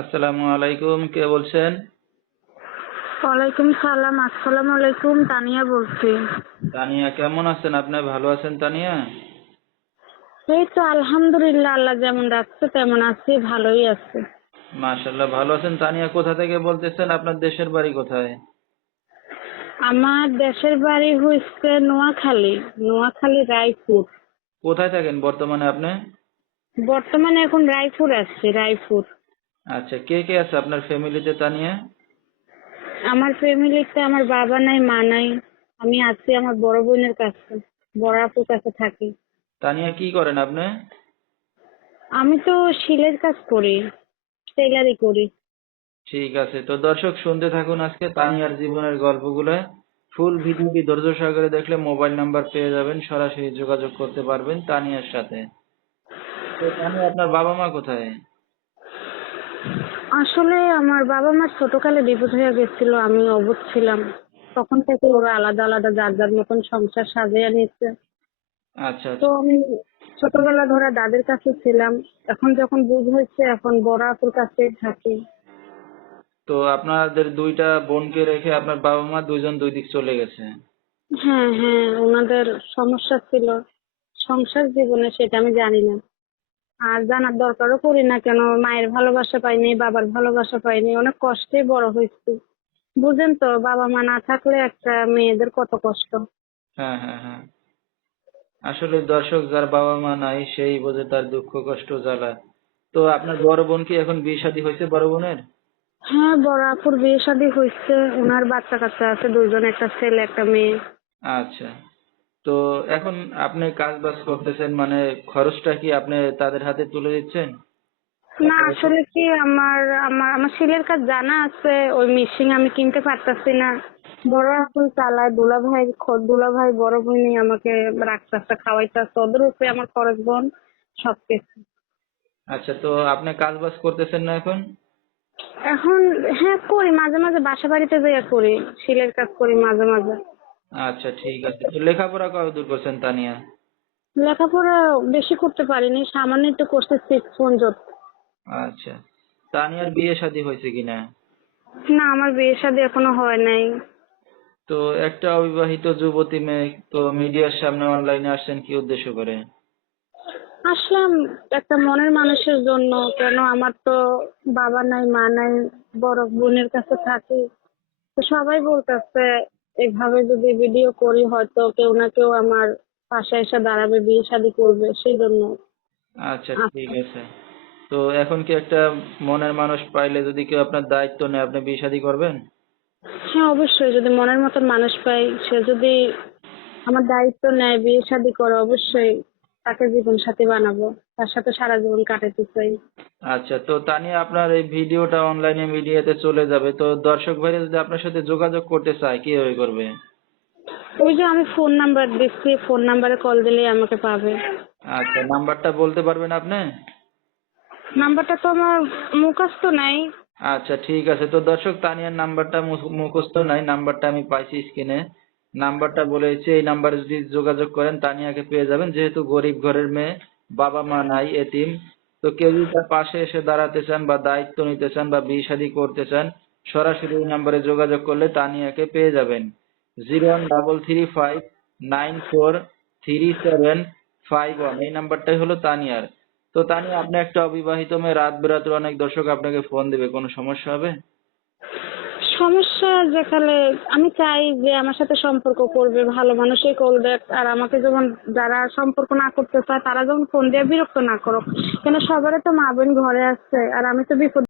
আসসালামু আলাইকুম কে বলছেন? ওয়ালাইকুম সালাম আসসালামু আলাইকুম তানিয়া বলছি। তানিয়া কেমন আছেন? আপনি ভালো আছেন তানিয়া? এই তো আলহামদুলিল্লাহ আল্লাহ যেমন রাখছে তেমন আছি ভালোই আছি। মাশাল্লাহ ভালো আছেন তানিয়া? কোথা থেকে বলতেছেন? আপনার দেশের বাড়ি কোথায়? আমার দেশের বাড়ি হচ্ছে নোয়াখালী নোয়াখালী রায়পুর। কোথায় থাকেন বর্তমানে আপনি? বর্তমানে এখন রায়পুর আসছি রায়পুর। আচ্ছা কে কে আছে আপনার ফ্যামিলিতে তানিয়া আমার ফ্যামিলিতে আমার বাবা নাই মা নাই। আমি আছি আমার বড় বোনের কাছে বড় আপুর কাছে থাকি। তানিয়া কি করেন আপনি? আমি তো শিলের কাজ করি টেলারি করি। ঠিক আছে তো দর্শক শুনতে থাকুন আজকে তানিয়ার জীবনের গল্পগুলো। ফুল ভিডিওটি ধৈর্য সহকারে দেখলে মোবাইল নাম্বার পেয়ে যাবেন সরাসরি যোগাযোগ করতে পারবেন তানিয়ার সাথে। তো তানিয়া আপনার বাবা মা কোথায়? আসলে আমার বাবা মা ছোটকালে বিপদ হয়ে গেছিল আমি অবুঝ ছিলাম। তখন থেকে ওরা আলাদা আলাদা যার যার মতন সংসার সাজিয়ে নিচ্ছে আচ্ছা তো আমি ছোটবেলা ধরে দাদের কাছে ছিলাম। এখন যখন বুঝ হয়েছে এখন বড় আপুর কাছে থাকি। তো আপনাদের দুইটা বোনকে রেখে আপনার বাবা মা দুজন দুই দিক চলে গেছে? হ্যাঁ হ্যাঁ ওনাদের সমস্যা ছিল। সংসার জীবনে সেটা আমি জানি না। আর জানার দরকারও করি না কেন মায়ের ভালোবাসা পাইনি বাবার ভালোবাসা পাইনি অনেক কষ্টে বড় হয়েছি। বুঝেন তো বাবা মা না থাকলে একটা মেয়েদের কত কষ্ট। হ্যাঁ হ্যাঁ হ্যাঁ। আসলে দর্শক যার বাবা মা নাই সেই বোঝে তার দুঃখ কষ্ট জ্বালা। তো আপনার বড় বোন কি এখন বিয়ে শাদী হয়েছে বড় বোনের? হ্যাঁ বড় আপুর বিয়ে শাদী হয়েছে ওনার বাচ্চা কাচ্চা আছে দুজন একটা ছেলে একটা মেয়ে। আচ্ছা। তো এখন আপনি কাজ বাজ করতেছেন মানে খরচটা কি আপনি তাদের হাতে তুলে দিচ্ছেন? না আসলে কি আমার আমার আমার ছেলের কাজ জানা আছে ওই মেশিন আমি কিনতে পারতাছি না। বড় আপু চালায় দুলা ভাই দুলা ভাই বড় বোনই আমাকে রাখতে খাওয়াইতেছে। ওদের উপরে আমার খরচ বোন সবকিছু। আচ্ছা তো আপনি কাজ বাজ করতেছেন না এখন? এখন হ্যাঁ করি মাঝে মাঝে বাসা বাড়িতে যাইয়া করি শিলের কাজ করি মাঝে মাঝে। আচ্ছা ঠিক আছে। তো লেখাপড়া কত দূর করছেন তানিয়া? লেখাপড়া বেশি করতে পারিনি সামান্য একটু করতে সিক্স পর্যন্ত আচ্ছা। তানিয়ার বিয়ে শাদী হয়েছে কিনা? না আমার বিয়ে শাদী এখনও হয় নাই। তো একটা অবিবাহিত যুবতী মেয়ে তো মিডিয়ার সামনে অনলাইনে আসছেন কি উদ্দেশ্য করে? আসলাম একটা মনের মানুষের জন্য কেন আমার তো বাবা নাই মা নাই বড় বোনের কাছে থাকি। তো সবাই বলতেছে এভাবে যদি ভিডিও করি হয়তো কেউ না কেউ আমার পাশে এসে দাঁড়াবে বিয়ে শাদী করবে সেই জন্য আচ্ছা ঠিক আছে। তো এখন কি একটা মনের মানুষ পাইলে যদি কেউ আপনার দায়িত্ব নেয় আপনি বিয়ে শাদী করবেন? হ্যাঁ অবশ্যই। যদি মনের মতন মানুষ পাই সে যদি আমার দায়িত্ব নেয় বিয়ে শাদী করে অবশ্যই তাকে জীবন সাথী বানাবো। তার সাথে সারা জীবন কাটাতে চাই আচ্ছা তো তানিয়া আপনার এই ভিডিওটা অনলাইনে মিডিয়াতে চলে যাবে। তো দর্শক ভাইরা যদি আপনার সাথে যোগাযোগ করতে চায় কীভাবে করবে? ওই যে আমি ফোন নাম্বার দিচ্ছি ফোন নাম্বারে কল দিলেই আমাকে পাবে। আচ্ছা নাম্বারটা বলতে পারবেন আপনি? নাম্বারটা তো আমার মুখস্থ নাই। আচ্ছা ঠিক আছে। তো দর্শক তানিয়ার নাম্বারটা মুখ- মুখস্থ নাই নাম্বারটা আমি পাইছি স্ক্রিনে নাম্বারটা বলেছি এই নাম্বারে যদি যোগাযোগ করেন তানিয়াকে পেয়ে যাবেন। যেহেতু গরিব ঘরের মেয়ে বাবা মা নাই, এতিম। তো কেউ যদি তার পাশে এসে দাঁড়াতে চান বা দায়িত্ব নিতে চান বা বিয়ে শাদী করতে চান, সরাসরি এই নাম্বারে যোগাযোগ করলে তানিয়াকে পেয়ে যাবেন। Zero one double three five nine four three seven five one. এই নাম্বারটাই হলো তানিয়ার। তো তানিয়া, আপনি একটা অবিবাহিত মেয়ে, রাত বেরাতে অনেক দর্শক আপনাকে ফোন দিবে, কোনো সমস্যা হবে? সমস্যা যেখানে আমি চাই যে আমার সাথে সম্পর্ক করবে, ভালো মানুষই করবে। আর আমাকে যখন যারা সম্পর্ক না করতে চায়, তারা যখন ফোন দিয়ে বিরক্ত না করুক। কেন সবারই তো মা বোন ঘরে আসছে আর আমি তো বিপদ